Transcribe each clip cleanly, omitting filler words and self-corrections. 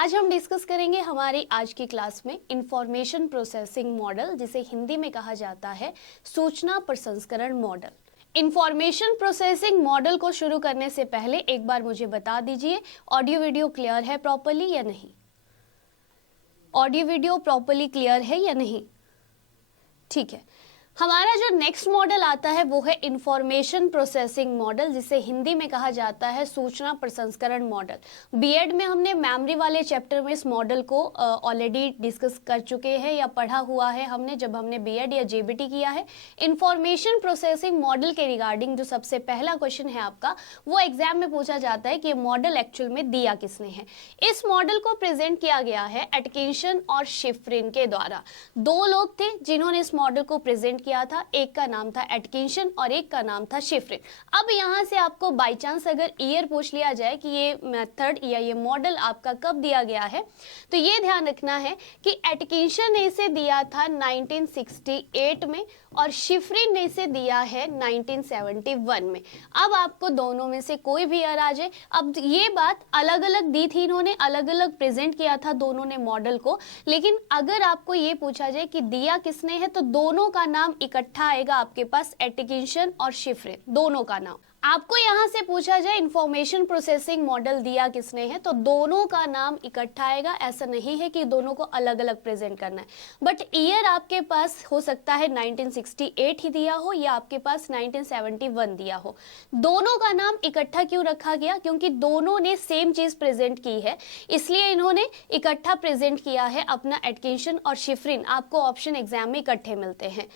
आज हम डिस्कस करेंगे हमारी आज की क्लास में इंफॉर्मेशन प्रोसेसिंग मॉडल, जिसे हिंदी में कहा जाता है सूचना प्रसंस्करण मॉडल। इंफॉर्मेशन प्रोसेसिंग मॉडल को शुरू करने से पहले एक बार मुझे बता दीजिए, ऑडियो वीडियो क्लियर है प्रॉपर्ली या नहीं? ऑडियो वीडियो प्रॉपर्ली क्लियर है या नहीं? ठीक है। हमारा जो नेक्स्ट मॉडल आता है वो है इंफॉर्मेशन प्रोसेसिंग मॉडल, जिसे हिंदी में कहा जाता है सूचना प्रसंस्करण मॉडल। बीएड में हमने मेमोरी वाले चैप्टर में इस मॉडल को ऑलरेडी डिस्कस कर चुके हैं या पढ़ा हुआ है हमने, जब हमने बीएड या जेबीटी किया है। इंफॉर्मेशन प्रोसेसिंग मॉडल के रिगार्डिंग जो सबसे पहला क्वेश्चन है आपका, वो एग्जाम में पूछा जाता है कि ये मॉडल एक्चुअल में दिया किसने है। इस मॉडल को प्रेजेंट किया गया है एटकिंसन और शिफ्रिन के द्वारा। दो लोग थे जिन्होंने इस मॉडल को प्रेजेंट किया था, एक का नाम था एटकिंसन और एक का नाम था शिफ्रिन। अब यहां से आपको बाय चांस अगर ईयर पूछ लिया जाए कि ये मेथड या ये मॉडल आपका कब दिया गया है, तो ये ध्यान रखना है कि एटकिंसन ने इसे दिया था 1968 में और शिफ्रिन ने इसे दिया है 1971 में। अब आपको दोनों में से कोई भी ईयर आ जाए, अब ये बात अलग अलग दी थी, इन्होंने अलग अलग प्रेजेंट किया था दोनों ने मॉडल को, लेकिन अगर आपको ये पूछा जाए कि दिया किसने है, तो दोनों का नाम इकट्ठा आएगा आपके पास, एटकिंसन और शिफ्रिन, दोनों का नाम। आपको यहां से पूछा जाए इंफॉर्मेशन प्रोसेसिंग मॉडल दिया किसने है, तो दोनों का नाम इकट्ठा आएगा। ऐसा नहीं है कि दोनों को अलग अलग प्रेजेंट करना है, बट ईयर आपके पास हो सकता है 1968 ही दिया हो या आपके पास 1971 दिया हो। दोनों का नाम इकट्ठा क्यों रखा गया? क्योंकि दोनों ने सेम चीज प्रेजेंट की है, इसलिए इन्होंने इकट्ठा प्रेजेंट किया है अपना एटकिंसन और शिफ्रिन। आपको ऑप्शन एग्जाम में इकट्ठे मिलते हैं।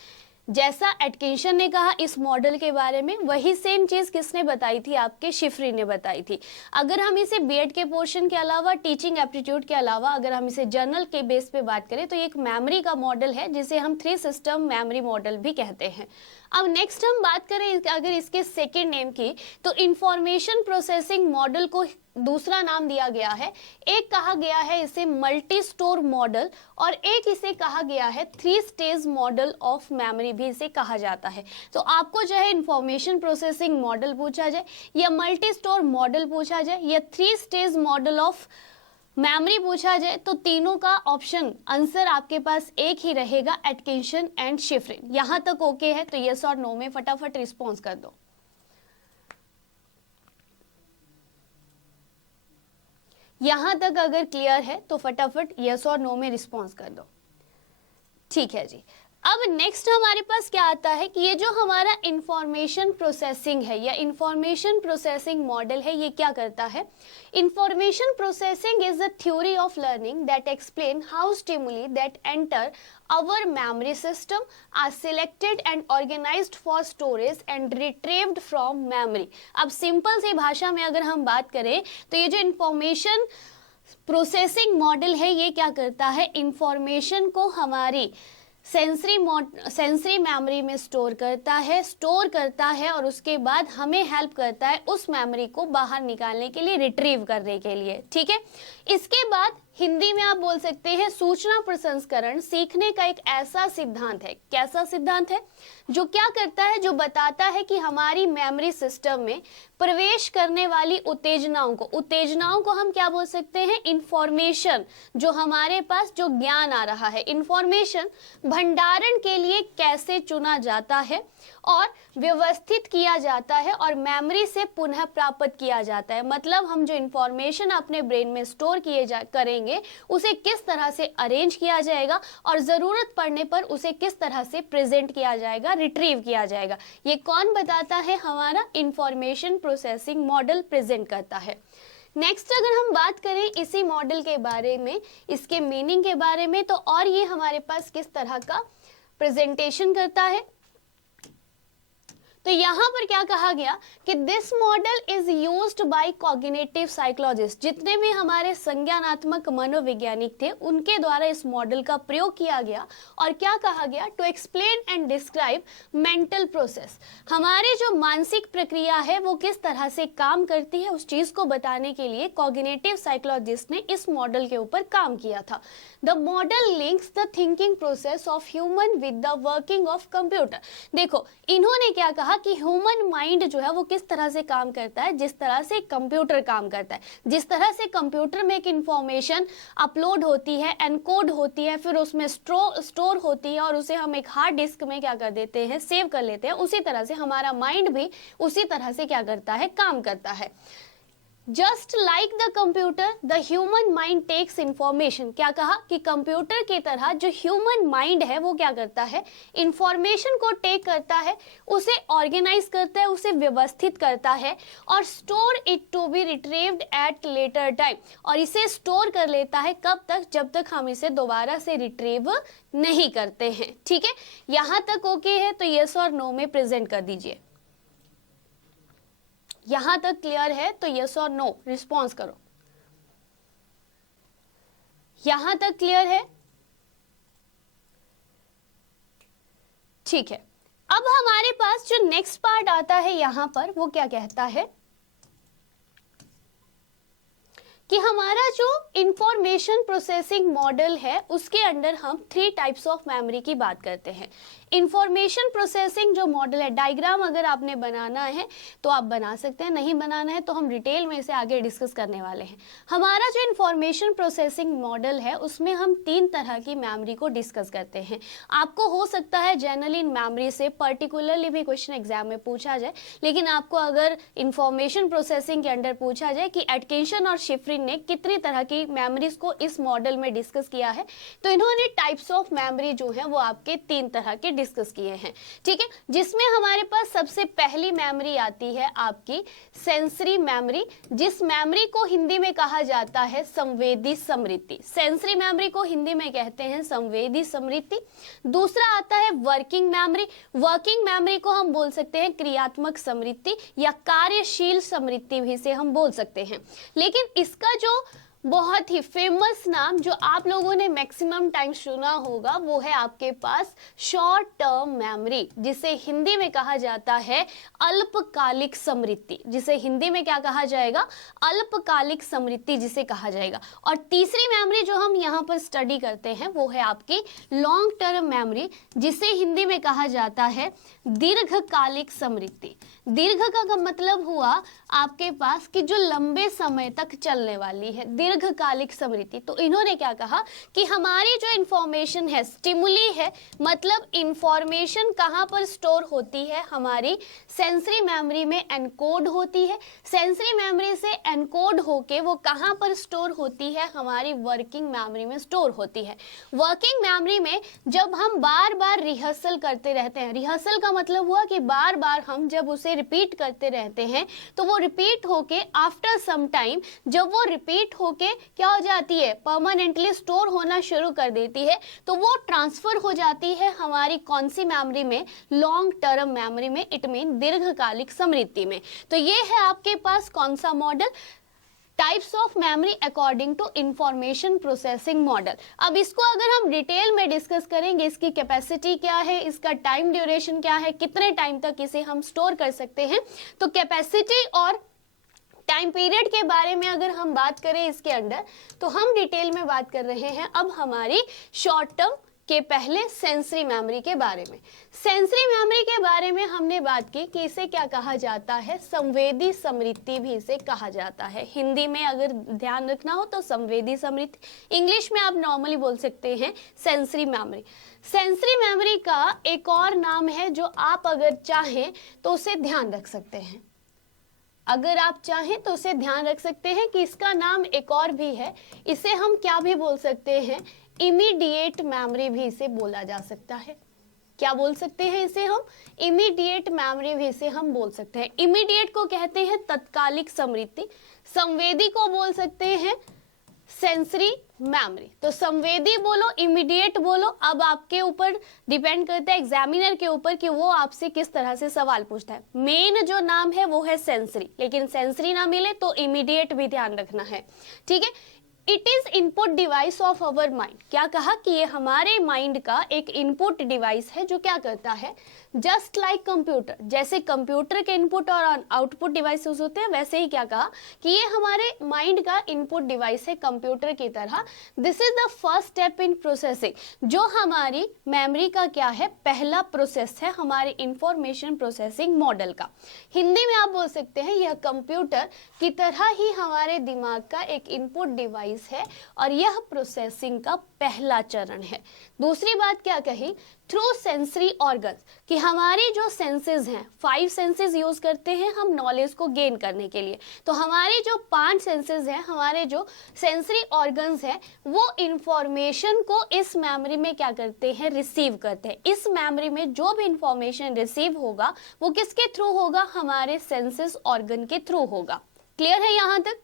जैसा एटकिंसन ने कहा इस मॉडल के बारे में, वही सेम चीज किसने बताई थी? आपके शिफ्रिन ने बताई थी। अगर हम इसे बीएड के पोर्शन के अलावा, टीचिंग एप्टीट्यूड के अलावा अगर हम इसे जर्नल के बेस पे बात करें, तो ये एक मेमोरी का मॉडल है, जिसे हम 3 सिस्टम मेमोरी मॉडल भी कहते हैं। अब नेक्स्ट हम बात करें अगर इसके सेकेंड नेम की, तो इंफॉर्मेशन प्रोसेसिंग मॉडल को दूसरा नाम दिया गया है। एक कहा गया है इसे मल्टी स्टोर मॉडल और एक इसे कहा गया है 3 स्टेज मॉडल ऑफ मेमोरी भी इसे कहा जाता है। तो आपको चाहे इंफॉर्मेशन प्रोसेसिंग मॉडल पूछा जाए या मल्टी स्टोर मॉडल पूछा जाए या 3 स्टेज मॉडल ऑफ मेमोरी पूछा जाए, तो तीनों का ऑप्शन आंसर आपके पास एक ही रहेगा, एटकिंसन एंड शिफ्रिन। यहां तक ओके है तो यस और नो में फटाफट रिस्पॉन्स कर दो। यहां तक अगर क्लियर है तो फटाफट यस और नो में रिस्पॉन्स कर दो। ठीक है जी। अब नेक्स्ट हमारे पास क्या आता है कि ये जो हमारा इंफॉर्मेशन प्रोसेसिंग है या इंफॉर्मेशन प्रोसेसिंग मॉडल है, ये क्या करता है? Information processing is a theory of learning that explain how stimuli that enter our memory system are selected and organized for storage and retrieved from memory। अब simple सी भाषा में अगर हम बात करें तो ये जो इंफॉर्मेशन प्रोसेसिंग मॉडल है, ये क्या करता है? इंफॉर्मेशन को हमारी सेंसरी मेमोरी में स्टोर करता है और उसके बाद हमें हेल्प करता है उस मेमोरी को बाहर निकालने के लिए, रिट्रीव करने के लिए। ठीक है। इसके बाद हिंदी में आप बोल सकते हैं सूचना प्रसंस्करण सीखने का एक ऐसा सिद्धांत है। कैसा सिद्धांत है? जो क्या करता है, जो बताता है कि हमारी मेमोरी सिस्टम में प्रवेश करने वाली उत्तेजनाओं को हम क्या बोल सकते हैं? इंफॉर्मेशन। जो हमारे पास जो ज्ञान आ रहा है, इंफॉर्मेशन भंडारण के लिए कैसे चुना जाता है और व्यवस्थित किया जाता है और मेमोरी से पुनः प्राप्त किया जाता है। मतलब हम जो इंफॉर्मेशन अपने ब्रेन में स्टोर करेंगे, उसे किस तरह से अरेंज किया जाएगा और जरूरत पड़ने पर उसे किस तरह से प्रेजेंट किया जाएगा, रिट्रीव किया जाएगा। ये कौन बताता है? हमारा इंफॉर्मेशन प्रोसेसिंग मॉडल प्रेजेंट करता है। नेक्स्ट अगर हम बात करें इसी मॉडल के बारे में, इसके मीनिंग के बारे में, तो और ये हमारे पास किस तरह का प्रेजेंटेशन करता है, तो यहां पर क्या कहा गया कि this model is used by cognitive psychologist. जितने भी हमारे संज्ञानात्मक मनोवैज्ञानिक थे, उनके द्वारा इस मॉडल का प्रयोग किया गया। और क्या कहा गया? To explain and describe mental process. हमारी जो मानसिक प्रक्रिया है वो किस तरह से काम करती है, उस चीज को बताने के लिए कॉग्निटिव साइकोलॉजिस्ट ने इस मॉडल के ऊपर काम किया था। The model links the thinking process of human with the working of computer. देखो, इन्होंने क्या कहा कहा कि ह्यूमन माइंड जो है वो किस तरह से काम करता है, जिस तरह से कंप्यूटर काम करता है। जिस तरह से कंप्यूटर में एक इंफॉर्मेशन अपलोड होती है, एनकोड होती है, फिर उसमें स्टोर होती है और उसे हम एक हार्ड डिस्क में क्या कर देते हैं, सेव कर लेते हैं, उसी तरह से हमारा माइंड भी उसी तरह से क्या करता है, काम करता है। Just like the computer the human mind takes information. क्या कहा कि कंप्यूटर की तरह जो ह्यूमन माइंड है वो क्या करता है, इंफॉर्मेशन को टेक करता है, उसे ऑर्गेनाइज करता है, उसे व्यवस्थित करता है और store it to be retrieved at later time, और इसे स्टोर कर लेता है कब तक, जब तक हम इसे दोबारा से रिट्रीव नहीं करते हैं। ठीक है, यहां तक ओके है तो यस और नो में प्रेजेंट कर दीजिए। यहां तक क्लियर है तो यस और नो रिस्पॉन्स करो। यहां तक क्लियर है? ठीक है, अब हमारे पास जो नेक्स्ट पार्ट आता है यहां पर, वो क्या कहता है कि हमारा जो इंफॉर्मेशन प्रोसेसिंग मॉडल है उसके अंदर हम 3 टाइप्स ऑफ मेमोरी की बात करते हैं। इंफॉर्मेशन प्रोसेसिंग जो मॉडल है, डायग्राम अगर आपने बनाना है तो आप बना सकते हैं, नहीं बनाना है तो हम डिटेल में इसे आगे डिस्कस करने वाले हैं। हमारा जो इंफॉर्मेशन प्रोसेसिंग मॉडल है उसमें हम 3 तरह की मेमोरी को डिस्कस करते हैं। आपको हो सकता है जनरली इन मेमोरी से पर्टिकुलरली भी क्वेश्चन एग्जाम में पूछा जाए, लेकिन आपको अगर इंफॉर्मेशन प्रोसेसिंग के अंदर पूछा जाए कि एटकिंसन और शिफरिन ने कितनी तरह की मेमोरीज को इस मॉडल में डिस्कस किया है, तो इन्होंने टाइप्स ऑफ मेमोरी जो है वो आपके 3 तरह के डिस्कस किए हैं। ठीक है, जिसमें हमारे पास सबसे पहली मेमोरी आती है आपकी सेंसरी मेमोरी, जिस मेमोरी को हिंदी में कहा जाता है संवेदी स्मृति। सेंसरी मेमोरी को हिंदी में कहते हैं संवेदी स्मृति। दूसरा आता है वर्किंग मेमोरी। वर्किंग मेमोरी को हम बोल सकते हैं क्रियात्मक स्मृति या कार्यशील स्मृति भी से हम बोल सकते हैं। लेकिन इसका जो बहुत ही फेमस नाम जो आप लोगों ने मैक्सिमम टाइम सुना होगा वो है आपके पास शॉर्ट टर्म मेमोरी, जिसे हिंदी में कहा जाता है अल्पकालिक स्मृति। जिसे हिंदी में क्या कहा जाएगा, अल्पकालिक स्मृति जिसे कहा जाएगा। और तीसरी मेमोरी जो हम यहाँ पर स्टडी करते हैं वो है आपकी लॉन्ग टर्म मेमोरी, जिसे हिंदी में कहा जाता है दीर्घकालिक स्मृति। दीर्घ का मतलब हुआ आपके पास कि जो लंबे समय तक चलने वाली है, दीर्घकालिक स्मृति। तो इन्होंने क्या कहा कि हमारी जो इंफॉर्मेशन है, स्टिमुली है, मतलब इंफॉर्मेशन कहाँ पर स्टोर होती है, हमारी सेंसरी मेमोरी में एनकोड होती है। सेंसरी मेमोरी से एनकोड होके वो कहाँ पर स्टोर होती है, हमारी वर्किंग मेमोरी में स्टोर होती है। वर्किंग मेमोरी में जब हम बार बार रिहर्सल करते रहते हैं, रिहर्सल का मतलब हुआ कि बार बार हम जब उसे रिपीट करते रहते हैं तो वो रिपीट होके आफ्टर सम टाइम जब वो रिपीट होके क्या हो जाती है, परमानेंटली स्टोर होना शुरू कर देती है, तो वो ट्रांसफर हो जाती है हमारी कौन सी मेमोरी में, लॉन्ग टर्म मेमोरी में, इट मीन दीर्घकालिक स्मृति में। तो ये है आपके पास कौन सा model, types of memory according to information processing model. अब इसको अगर हम डिटेल में डिस्कस करेंगे, इसकी कैपेसिटी क्या है, इसका टाइम ड्यूरेशन क्या है, कितने टाइम तक इसे हम स्टोर कर सकते हैं, तो कैपेसिटी और टाइम पीरियड के बारे में अगर हम बात करें इसके अंदर, तो हम डिटेल में बात कर रहे हैं अब हमारी शॉर्ट टर्म के पहले सेंसरी मेमोरी के बारे में। सेंसरी मेमोरी के बारे में हमने बात की कि इसे क्या कहा जाता है, संवेदी स्मृति भी इसे कहा जाता है। हिंदी में अगर ध्यान रखना हो तो संवेदी स्मृति, इंग्लिश में आप नॉर्मली बोल सकते हैं सेंसरी मेमोरी। सेंसरी मेमोरी का एक और नाम है जो आप अगर चाहें तो उसे ध्यान रख सकते हैं, अगर आप चाहें तो उसे ध्यान रख सकते हैं कि इसका नाम एक और भी है, इसे हम क्या भी बोल सकते हैं, इमीडिएट मेमोरी भी इसे बोला जा सकता है। क्या बोल सकते हैं इसे हम, इमीडिएट मेमोरी भी इसे हम बोल सकते हैं। इमीडिएट को कहते हैं तत्कालिक स्मृति, संवेदी को बोल सकते हैं सेंसरी मेमोरी। तो संवेदी बोलो, इमीडिएट बोलो, अब आपके ऊपर डिपेंड करता है एग्जामिनर के ऊपर कि वो आपसे किस तरह से सवाल पूछता है। मेन जो नाम है वो है सेंसरी, लेकिन सेंसरी ना मिले तो इमीडिएट भी ध्यान रखना है। ठीक है, it is input device of our mind. क्या कहा कि ये हमारे माइंड का एक इनपुट डिवाइस है जो क्या करता है, जस्ट लाइक कंप्यूटर, जैसे कंप्यूटर के इनपुट और आउटपुट डिवाइसेस होते हैं, वैसे ही क्या कहा कि ये हमारे माइंड का इनपुट डिवाइस है कंप्यूटर की तरह। This is the first step in processing, जो हमारी मेमोरी का क्या है, पहला प्रोसेस है हमारे इंफॉर्मेशन प्रोसेसिंग मॉडल का। हिंदी में आप बोल सकते हैं यह कंप्यूटर की तरह ही हमारे दिमाग का एक इनपुट डिवाइस है और यह प्रोसेसिंग का पहला चरण है। दूसरी बात क्या कही, थ्रू सेंसरी ऑर्गन्स, कि हमारी जो सेंसेस हैं, 5 सेंसेस यूज करते हैं हम नॉलेज को गेन करने के लिए, तो हमारी जो 5 सेंसेस हैं, हमारे जो सेंसरी ऑर्गन्स हैं, वो इंफॉर्मेशन को इस मेमोरी में क्या करते हैं, रिसीव करते हैं। इस मेमोरी में जो भी इंफॉर्मेशन रिसीव होगा वो किसके थ्रू होगा, हमारे सेंसेस ऑर्गन के थ्रू होगा। क्लियर है यहां तक?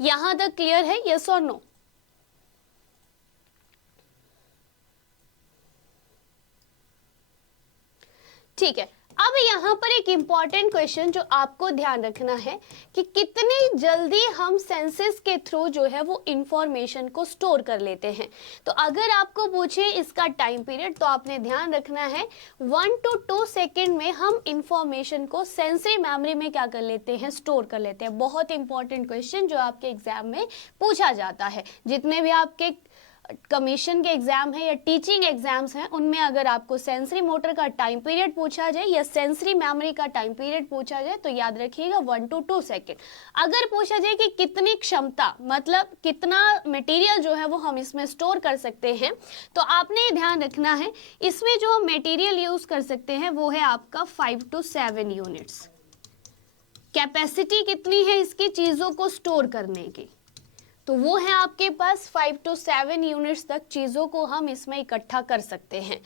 यहां तक क्लियर है, यस और नो? ठीक है, अब यहाँ पर एक इंपॉर्टेंट क्वेश्चन जो आपको ध्यान रखना है कि कितनी जल्दी हम सेंसेस के थ्रू जो है वो इंफॉर्मेशन को स्टोर कर लेते हैं। तो अगर आपको पूछे इसका टाइम पीरियड, तो आपने ध्यान रखना है 1 to 2 सेकेंड में हम इंफॉर्मेशन को सेंसरी मेमोरी में क्या कर लेते हैं, स्टोर कर लेते हैं। बहुत इंपॉर्टेंट क्वेश्चन जो आपके एग्जाम में पूछा जाता है। जितने भी आपके कमीशन के एग्जाम है या टीचिंग एग्जाम्स हैं, उनमें अगर आपको सेंसरी मोटर का टाइम पीरियड पूछा जाए या सेंसरी मेमोरी का टाइम पीरियड पूछा जाए तो याद रखिएगा 1 to 2 सेकेंड। अगर पूछा जाए कि कितनी क्षमता, मतलब कितना मटेरियल जो है वो हम इसमें स्टोर कर सकते हैं, तो आपने ध्यान रखना है इसमें जो हम मटेरियल यूज कर सकते हैं वो है आपका 5 to 7 यूनिट्स। कैपेसिटी कितनी है इसकी चीजों को स्टोर करने की, तो वो है आपके पास 5 to 7 यूनिट्स तक चीज़ों को हम इसमें इकट्ठा कर सकते हैं।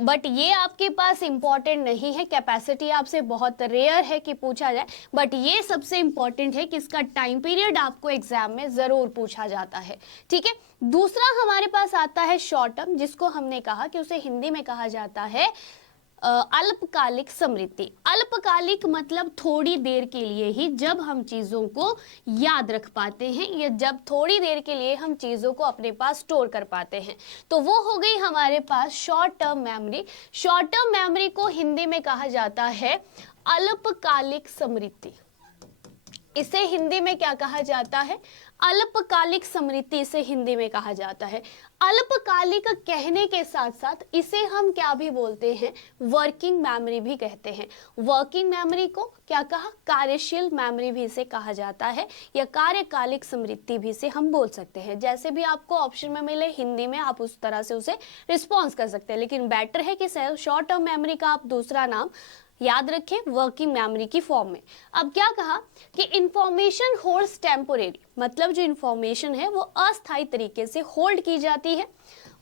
बट ये आपके पास इंपॉर्टेंट नहीं है, कैपेसिटी आपसे बहुत रेयर है कि पूछा जाए, बट ये सबसे इंपॉर्टेंट है कि इसका टाइम पीरियड आपको एग्जाम में ज़रूर पूछा जाता है। ठीक है, दूसरा हमारे पास आता है शॉर्ट टर्म, जिसको हमने कहा कि उसे हिंदी में कहा जाता है अल्पकालिक स्मृति। अल्पकालिक मतलब थोड़ी देर के लिए ही जब हम चीज़ों को याद रख पाते हैं या जब थोड़ी देर के लिए हम चीज़ों को अपने पास स्टोर कर पाते हैं, तो वो हो गई हमारे पास short term memory. Short term memory को हिंदी में कहा जाता है अल्पकालिक स्मृति। इसे हिंदी में क्या कहा जाता है, अल्पकालिक स्मृति इसे हिंदी में कहा जाता है। अल्पकालिक कहने के साथ साथ इसे हम क्या भी बोलते हैं, वर्किंग मेमोरी भी कहते हैं। वर्किंग मेमोरी को क्या कहा, कार्यशील मेमोरी भी इसे कहा जाता है या कार्यकालिक स्मृति भी इसे हम बोल सकते हैं। जैसे भी आपको ऑप्शन में मिले हिंदी में आप उस तरह से उसे रिस्पॉन्स कर सकते हैं, लेकिन बेटर है कि शॉर्ट टर्म मेमोरी का आप दूसरा नाम याद रखें वर्किंग मेमोरी की फॉर्म में। अब क्या कहा कि इंफॉर्मेशन होल्ड्स टेम्पोरेरी, मतलब जो इंफॉर्मेशन है वो अस्थायी तरीके से होल्ड की जाती है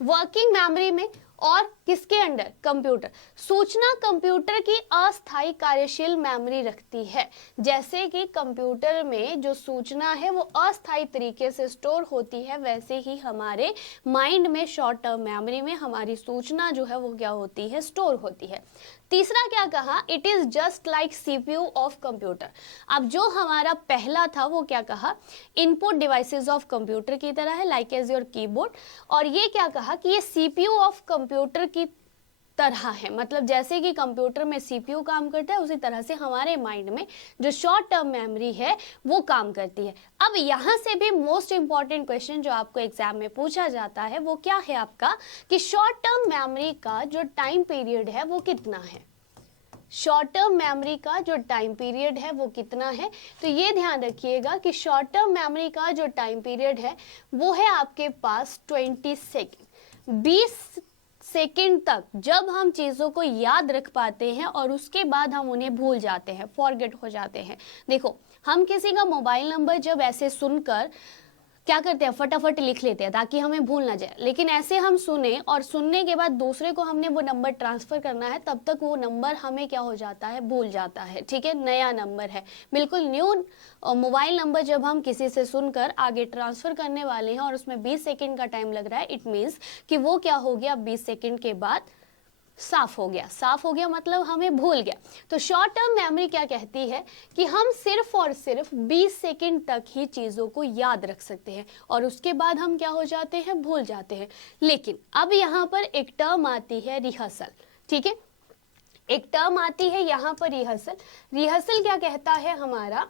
वर्किंग मेमोरी में, और किसके अंडर, कंप्यूटर। सूचना कंप्यूटर की अस्थायी कार्यशील मेमोरी रखती है। जैसे कि कंप्यूटर में जो सूचना है वो अस्थायी तरीके से स्टोर होती है, वैसे ही हमारे माइंड में शॉर्ट टर्म मेमोरी में हमारी सूचना जो है वो क्या होती है, स्टोर होती है। तीसरा क्या कहा, it is just like CPU of computer. अब जो हमारा पहला था वो क्या कहा, इनपुट डिवाइसेस ऑफ कंप्यूटर की तरह है, लाइक एज योर कीबोर्ड। और ये क्या कहा कि ये सीपीयू ऑफ कंप्यूटर की तरह है, मतलब जैसे कि कंप्यूटर में सीपीयू काम करता है उसी तरह से हमारे माइंड में जो शॉर्ट टर्म मेमोरी है वो काम करती है। अब यहाँ से भी मोस्ट इंपॉर्टेंट क्वेश्चन जो आपको एग्जाम में पूछा जाता है वो क्या है आपका, कि शॉर्ट टर्म मेमोरी का जो टाइम पीरियड है वो कितना है। शॉर्ट टर्म मेमोरी का जो टाइम पीरियड है वो कितना है, तो ये ध्यान रखिएगा कि शॉर्ट टर्म मेमोरी का जो टाइम पीरियड है वो है आपके पास 20 सेकेंड। 20 सेकेंड तक जब हम चीज़ों को याद रख पाते हैं और उसके बाद हम उन्हें भूल जाते हैं, फॉरगेट हो जाते हैं। देखो, हम किसी का मोबाइल नंबर जब ऐसे सुनकर क्या करते हैं, फटाफट लिख लेते हैं ताकि हमें भूल ना जाए, लेकिन ऐसे हम सुने और सुनने के बाद दूसरे को हमने वो नंबर ट्रांसफ़र करना है, तब तक वो नंबर हमें क्या हो जाता है, भूल जाता है। ठीक है, नया नंबर है, बिल्कुल न्यू मोबाइल नंबर जब हम किसी से सुनकर आगे ट्रांसफ़र करने वाले हैं और उसमें 20 सेकेंड का टाइम लग रहा है, इट मीन्स कि वो क्या हो गया, 20 सेकेंड के बाद साफ हो गया। साफ हो गया मतलब हमें भूल गया। तो शॉर्ट टर्म मेमोरी क्या कहती है कि हम सिर्फ और सिर्फ 20 सेकेंड तक ही चीज़ों को याद रख सकते हैं और उसके बाद हम क्या हो जाते हैं, भूल जाते हैं। लेकिन अब यहाँ पर एक टर्म आती है रिहर्सल। ठीक है, एक टर्म आती है यहाँ पर रिहर्सल। रिहर्सल क्या कहता है हमारा,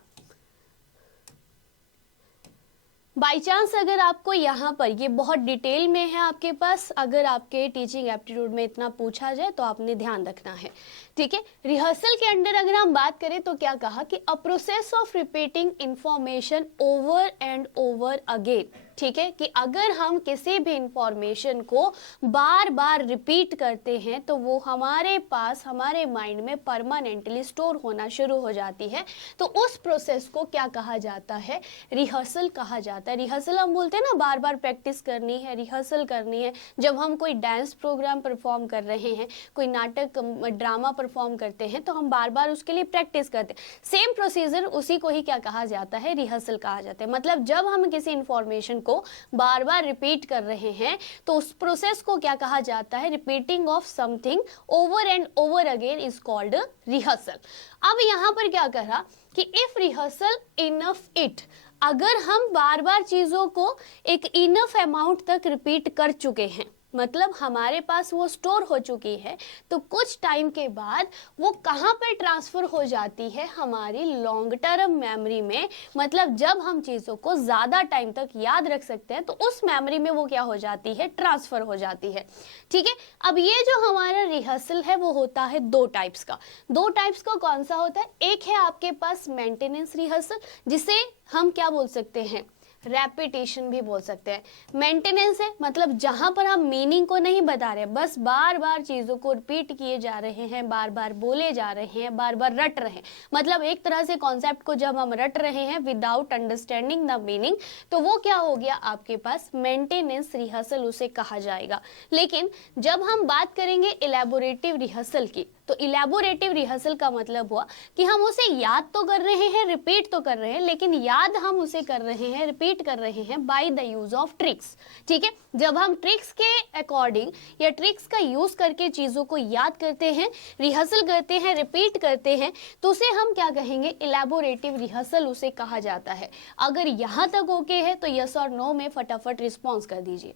बाई चांस अगर आपको यहाँ पर ये बहुत डिटेल में है आपके पास, अगर आपके टीचिंग एप्टीट्यूड में इतना पूछा जाए तो आपने ध्यान रखना है, ठीक है। रिहर्सल के अंदर अगर हम बात करें तो क्या कहा कि a process of repeating information over and over again, ठीक है, कि अगर हम किसी भी इंफॉर्मेशन को बार बार रिपीट करते हैं तो वो हमारे पास, हमारे माइंड में परमानेंटली स्टोर होना शुरू हो जाती है। तो उस प्रोसेस को क्या कहा जाता है, रिहर्सल कहा जाता है। रिहर्सल हम बोलते हैं ना, बार बार प्रैक्टिस करनी है, रिहर्सल करनी है। जब हम कोई डांस प्रोग्राम परफॉर्म कर रहे हैं, कोई नाटक ड्रामा परफॉर्म करते हैं, तो हम बार बार उसके लिए प्रैक्टिस करते हैं। सेम प्रोसीजर, उसी को ही क्या कहा जाता है, रिहर्सल कहा जाता है। मतलब जब हम किसी इंफॉर्मेशन को बार बार रिपीट कर रहे हैं तो उस प्रोसेस को क्या कहा जाता है, repeating of something over and over again is called rehearsal. अब यहां पर क्या कहा कि इफ रिहर्सल इनफ इट, अगर हम बार बार चीजों को एक इनफ अमाउंट तक रिपीट कर चुके हैं, मतलब हमारे पास वो स्टोर हो चुकी है, तो कुछ टाइम के बाद वो कहाँ पे ट्रांसफर हो जाती है, हमारी लॉन्ग टर्म मेमोरी में। मतलब जब हम चीज़ों को ज़्यादा टाइम तक याद रख सकते हैं तो उस मेमोरी में वो क्या हो जाती है, ट्रांसफर हो जाती है, ठीक है। अब ये जो हमारा रिहर्सल है वो होता है दो टाइप्स का। दो टाइप्स का कौन सा होता है, एक है आपके पास मेंटेनेंस रिहर्सल, जिसे हम क्या बोल सकते हैं, रेपिटेशन भी बोल सकते हैं। मेंटेनेंस है मतलब जहां पर हम मीनिंग को नहीं बता रहे, बस बार बार चीजों को रिपीट किए जा रहे हैं, बार बार बोले जा रहे हैं, बार बार रट रहे हैं। मतलब एक तरह से कॉन्सेप्ट को जब हम रट रहे हैं विदाउट अंडरस्टैंडिंग द मीनिंग, तो वो क्या हो गया आपके पास, मेंटेनेंस रिहर्सल उसे कहा जाएगा। लेकिन जब हम बात करेंगे इलेबोरेटिव रिहर्सल की, तो इलेबोरेटिव रिहर्सल का मतलब हुआ कि हम उसे याद तो कर रहे हैं, रिपीट तो कर रहे हैं, लेकिन याद हम उसे कर रहे हैं, रिपीट कर रहे हैं by the use of tricks, ठीक है। जब हम ट्रिक्स के अकॉर्डिंग या ट्रिक्स का यूज करके चीजों को याद करते हैं, रिहर्सल करते हैं, रिपीट करते हैं, तो उसे हम क्या कहेंगे, इलेबोरेटिव रिहर्सल उसे कहा जाता है। अगर यहां तक ओके है तो यस और नो में फटाफट रिस्पॉन्स कर दीजिए।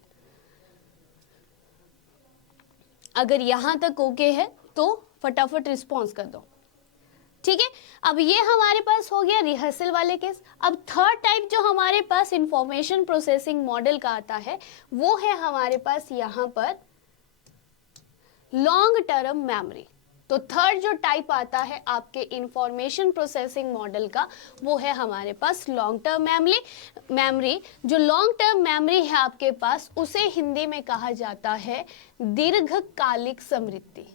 अगर यहां तक ओके है तो फटाफट रिस्पॉन्स कर दो, ठीक है। अब ये हमारे पास हो गया रिहर्सल वाले केस। अब थर्ड टाइप जो हमारे पास इंफॉर्मेशन प्रोसेसिंग मॉडल का आता है वो है हमारे पास यहाँ पर लॉन्ग टर्म मेमोरी। तो थर्ड जो टाइप आता है आपके इंफॉर्मेशन प्रोसेसिंग मॉडल का वो है हमारे पास लॉन्ग टर्म मेमोरी। जो लॉन्ग टर्म मेमोरी है आपके पास उसे हिंदी में कहा जाता है दीर्घकालिक स्मृति।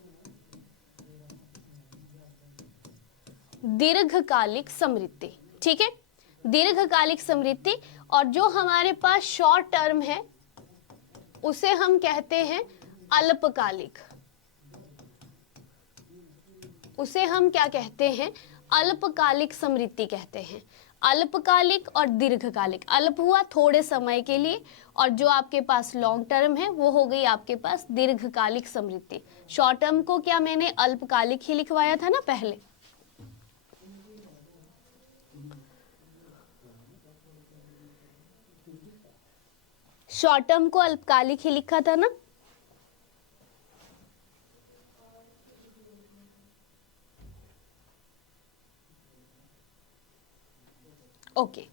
दीर्घकालिक स्मृति, ठीक है, दीर्घकालिक स्मृति। और जो हमारे पास शॉर्ट टर्म है उसे हम कहते हैं अल्पकालिक। उसे हम क्या कहते हैं, अल्पकालिक स्मृति कहते हैं। अल्पकालिक और दीर्घकालिक, अल्प हुआ थोड़े समय के लिए, और जो आपके पास लॉन्ग टर्म है वो हो गई आपके पास दीर्घकालिक स्मृति। शॉर्ट टर्म को क्या मैंने अल्पकालिक ही लिखवाया था ना पहले, शॉर्ट टर्म को अल्पकालिक ही लिखा था ना। ओके,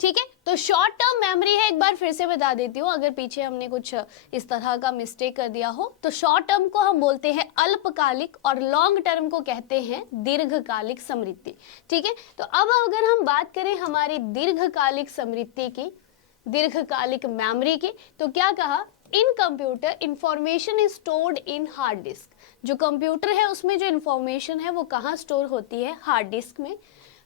ठीक है। तो शॉर्ट टर्म मेमोरी है, एक बार फिर से बता देती हूँ अगर पीछे हमने कुछ इस तरह का मिस्टेक कर दिया हो। तो शॉर्ट टर्म को हम बोलते हैं अल्पकालिक और लॉन्ग टर्म को कहते हैं दीर्घकालिक स्मृति, ठीक है। तो अब अगर हम बात करें हमारी दीर्घकालिक स्मृति की, दीर्घकालिक मेमोरी की, तो क्या कहा, इन computer information is stored in hard disk. जो कंप्यूटर है उसमें जो इंफॉर्मेशन है वो कहाँ स्टोर होती है, हार्ड डिस्क में,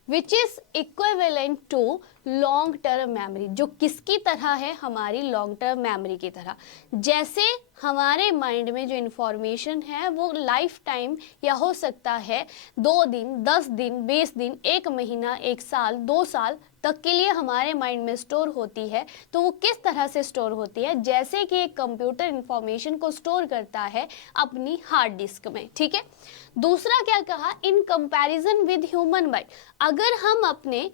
which is equivalent to long term memory. जो किसकी तरह है, हमारी लॉन्ग टर्म मेमोरी की तरह। जैसे हमारे माइंड में जो इंफॉर्मेशन है वो लाइफ टाइम या हो सकता है 2 दिन, 10 दिन, 20 दिन, 1 महीना, 1 साल, 2 साल तक के लिए हमारे माइंड में स्टोर होती है। तो वो किस तरह से स्टोर होती है, जैसे कि एक कंप्यूटर इंफॉर्मेशन को स्टोर करता है अपनी हार्ड डिस्क में, ठीक है। दूसरा क्या कहा, in comparison with human mind, अगर हम अपने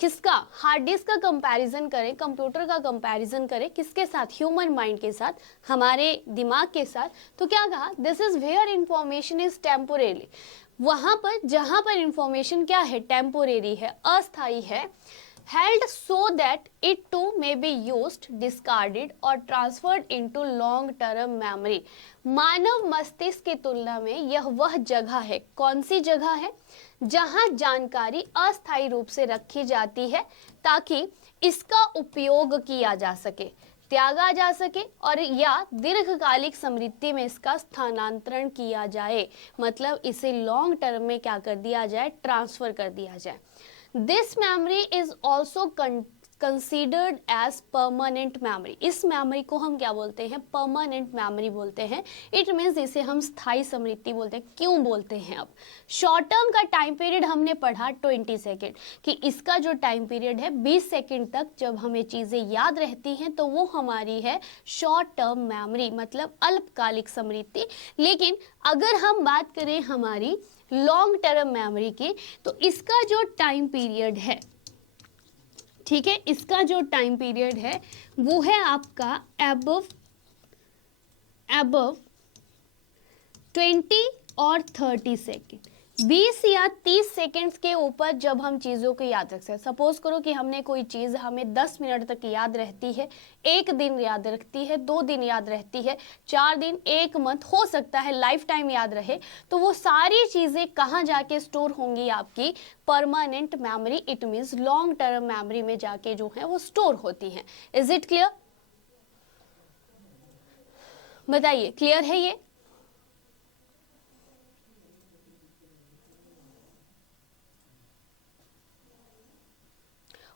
किसका हार्ड डिस्क का कंपैरिजन करें, कंप्यूटर का कंपैरिजन करें, किसके साथ, ह्यूमन माइंड के साथ, हमारे दिमाग के साथ, तो क्या कहा, this is where information is temporary, वहां पर जहां पर इंफॉर्मेशन क्या है, टेम्पोरेरी है, अस्थाई है, held so that it too may be used, discarded or transferred into long term memory। मानव मस्तिष्क की तुलना में यह वह जगह है, कौन सी जगह है, जहां जानकारी अस्थायी रूप से रखी जाती है ताकि इसका उपयोग किया जा सके, त्यागा जा सके और या दीर्घकालिक स्मृति में इसका स्थानांतरण किया जाए, मतलब इसे लॉन्ग टर्म में क्या कर दिया जाए, ट्रांसफर कर दिया जाए। This memory is also considered as permanent memory। इस मेमोरी को हम क्या बोलते हैं, परमानेंट मेमोरी बोलते हैं। इट मीन्स इसे हम स्थायी स्मृति बोलते हैं। क्यों बोलते हैं, अब शॉर्ट टर्म का टाइम पीरियड हमने पढ़ा 20 सेकेंड, कि इसका जो टाइम पीरियड है 20 सेकेंड तक जब हमें चीज़ें याद रहती हैं तो वो हमारी है शॉर्ट टर्म मेमोरी, मतलब अल्पकालिक स्मृति। लेकिन अगर हम बात करें हमारी लॉन्ग टर्म मेमोरी की, तो इसका जो टाइम पीरियड है, ठीक है, इसका जो टाइम पीरियड है वो है आपका अबव 20 और 30 सेकेंड। 20 या 30 सेकेंड्स के ऊपर जब हम चीज़ों को याद रख सकते हैं, सपोज करो कि हमने कोई चीज़ हमें 10 मिनट तक याद रहती है, 1 दिन याद रखती है, 2 दिन याद रहती है, 4 दिन, 1 मंथ, हो सकता है लाइफ टाइम याद रहे, तो वो सारी चीज़ें कहाँ जाके स्टोर होंगी, आपकी permanent memory, it means long term memory में जाके जो है वो स्टोर होती हैं। इज इट क्लियर, बताइए, क्लियर है ये?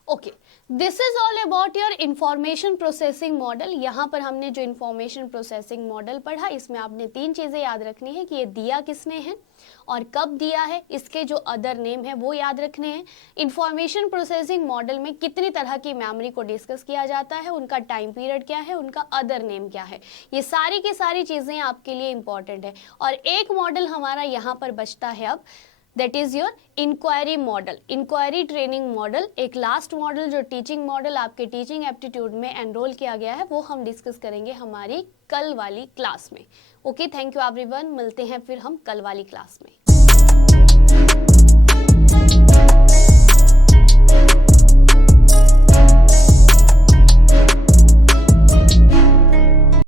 Okay, this is all about your information processing model. यहाँ पर हमने जो इंफॉर्मेशन प्रोसेसिंग मॉडल पढ़ा, इसमें आपने 3 चीज़ें याद रखनी है कि ये दिया किसने है और कब दिया है, इसके जो अदर नेम है वो याद रखने हैं। इंफॉर्मेशन प्रोसेसिंग मॉडल में कितनी तरह की मेमोरी को डिस्कस किया जाता है, उनका टाइम पीरियड क्या है, उनका अदर नेम क्या है, ये सारी की सारी चीज़ें आपके लिए इंपॉर्टेंट है। और एक मॉडल हमारा यहाँ पर बचता है अब, that is your inquiry model, inquiry training model. एक लास्ट मॉडल जो टीचिंग मॉडल आपके टीचिंग एप्टीट्यूड में एनरोल किया गया है, वो हम डिस्कस करेंगे हमारी कल वाली क्लास में। ओके, थैंक यू एवरीवन, मिलते हैं फिर हम कल वाली क्लास में।